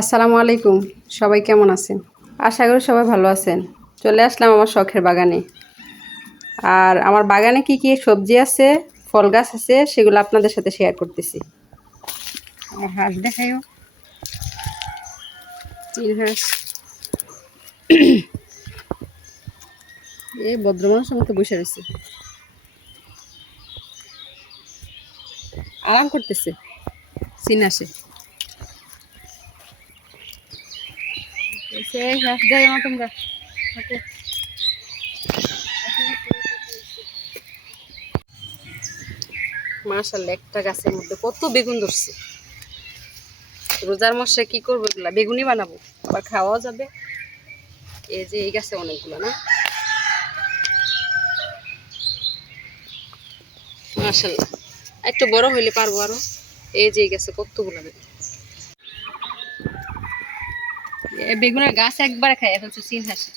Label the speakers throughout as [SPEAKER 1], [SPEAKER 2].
[SPEAKER 1] আসসালামু আলাইকুম। সবাই কেমন আছেন? আশা করি সবাই ভালো আছেন। চলে আসলাম আমার শখের বাগানে। আর আমার বাগানে কি কি সবজি আছে, ফল গাছ আছে, সেগুলো আপনাদের সাথে শেয়ার করতেছি। আমার দেখাইও এই ভদ্র মানুষের মতো বসে রয়েছে। আরাম করতেছে। চিন আসে। থাকো। একটা গাছের মধ্যে কত বেগুন ধরছে। রোজার মশে কি করব এগুলা? বেগুনি বানাবো, আবার খাওয়াও যাবে। এই যে, এই গাছে অনেকগুলো, না? মাশাল্লাহ একটু বড় হইলে পারব আরও। এই যে, এই গাছে কতগুলো বেগুন? বেগুনের গাছ একবার খাই ফেলছে সিন হাসি।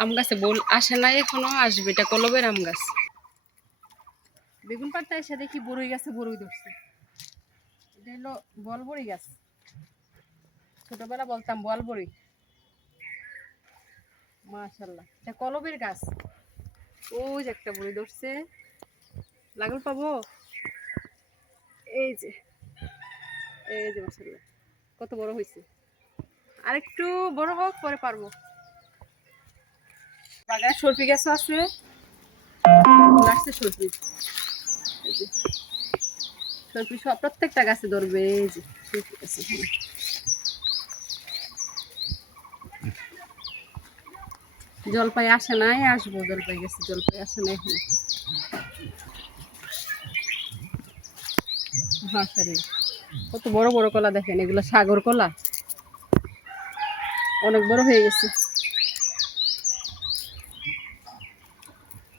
[SPEAKER 1] আম গাছে বল আসে নাই, এখনও আসবে। এটা কলবের আম গাছ। বেগুন পাতা এসে দেখি বড়ই গাছে বড়ই ধরছে। এটা হলো বলবড়ি গাছ। ছোটবেলা বলতাম বলবড়ি মাশাল্লাহ এটা কলবের গাছ। ওই যে একটা বড়ি ধরছে। লাগল পাবো? এই যে এই যে মাশাল্লাহ কত বড় হয়েছে আর একটু বড় হোক, পরে পারব। বাগানে সরপি গাছও আছে। সরপি। এই সব প্রত্যেকটা গাছে ধরবে, এই যে, সরপি জলপাই আসে নাই, আসব। জলপাই গেছে, জলপাই আসে নাই হ্যাঁ সরি কত বড় বড় কলা দেখেন, এগুলো সাগর কলা। অনেক বড় হয়ে গেছে।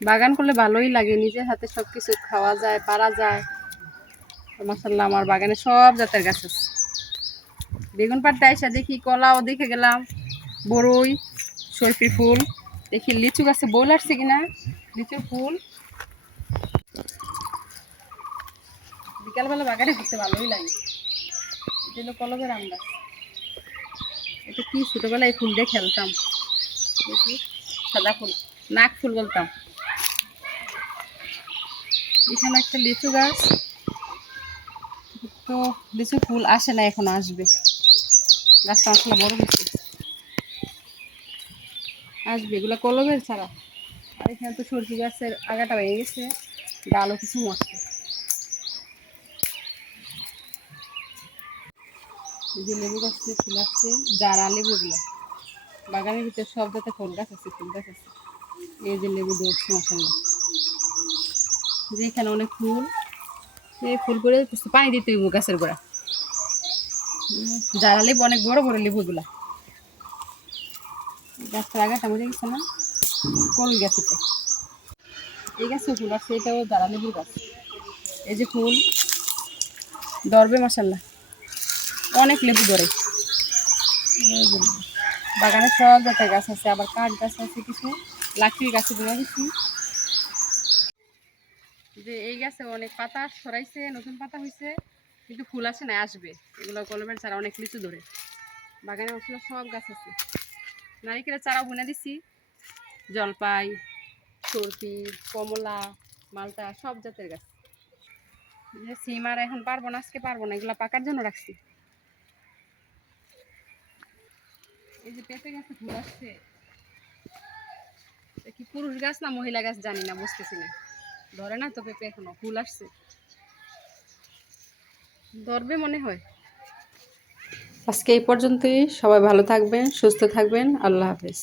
[SPEAKER 1] বাগান করলে ভালোই লাগে, নিজের হাতে সব কিছু খাওয়া যায়, পারা যায়। মাসাল্লাহ আমার বাগানে সব জাতের গাছ আছে। বেগুন পাড়টা এসে দেখি কলাও দেখে গেলাম। বড়ই সৈফি ফুল, দেখি লিচু গাছে বল আসছে কিনা? লিচুর ফুল। বিকালবেলা বাগানে ঘুরতে ভালোই লাগে। এটা হলো কলমের আম গাছ এটা কি? ছোটবেলায় ফুল দিয়ে খেলতাম। দেখি, সাদা ফুল, নাক ফুল বলতাম। এখানে একটা লিচু গাছ। তো লিচু ফুল আসে না, এখন আসবে। গাছটা আসলে বড় হচ্ছে আসবে, এগুলো কলমের ছাড়া। আর এখানে তো সর্ষে গাছের আগাটা ভেঙে গেছে। ডালও কিছু মরছে। এই যে লেবু গাছে ফুল আসছে, জারা লেবুগুলো। বাগানের ভিতরে সব যাতে ফুল গাছ আছে, ফুল গাছ আছে। এই যে লেবু দৌড়ছে মশাল্লা যে এখানে অনেক ফুল। এই ফুল করে পানি দিতে হইব গাছের গোড়া। জারা লেবু, অনেক বড় বড় লেবুগুলা। গাছটার আগাটা মরে গেছে না? কোন গাছ এটা। এই গাছে ফুল আছে এটাও জারা লেবুর গাছ। এই যে ফুল। ধরবে মশাল্লা অনেক লেবু ধরে। বাগানে সব জাতের গাছ আছে, আবার কাঠ গাছ আছে কিছু, লাকড়ির গাছে ধরে কিছু যে এই গাছে অনেক পাতা সরাইছে নতুন পাতা হয়েছে কিন্তু ফুল আসে না, আসবে। এগুলো কলমের চারা অনেক লিচু ধরে। বাগানে আসলে সব গাছ আছে। নারিকেলের চারা বুনে দিছি। জলপাই সরপি কমলা, মালটা, সব জাতের গাছ। সিম আর এখন পারব না, আজকে পারব না, এগুলো পাকার জন্য রাখছি। এই যে পেঁপে গাছে ফুল আসছে। কি পুরুষ গাছ না মহিলা গাছ জানি না, বুঝতেছি না। ধরে না তো পেঁপে এখনও ফুল আসছে। ধরবে মনে হয়। আজকে এই পর্যন্তই। সবাই ভালো থাকবেন, সুস্থ থাকবেন। আল্লাহ হাফেজ।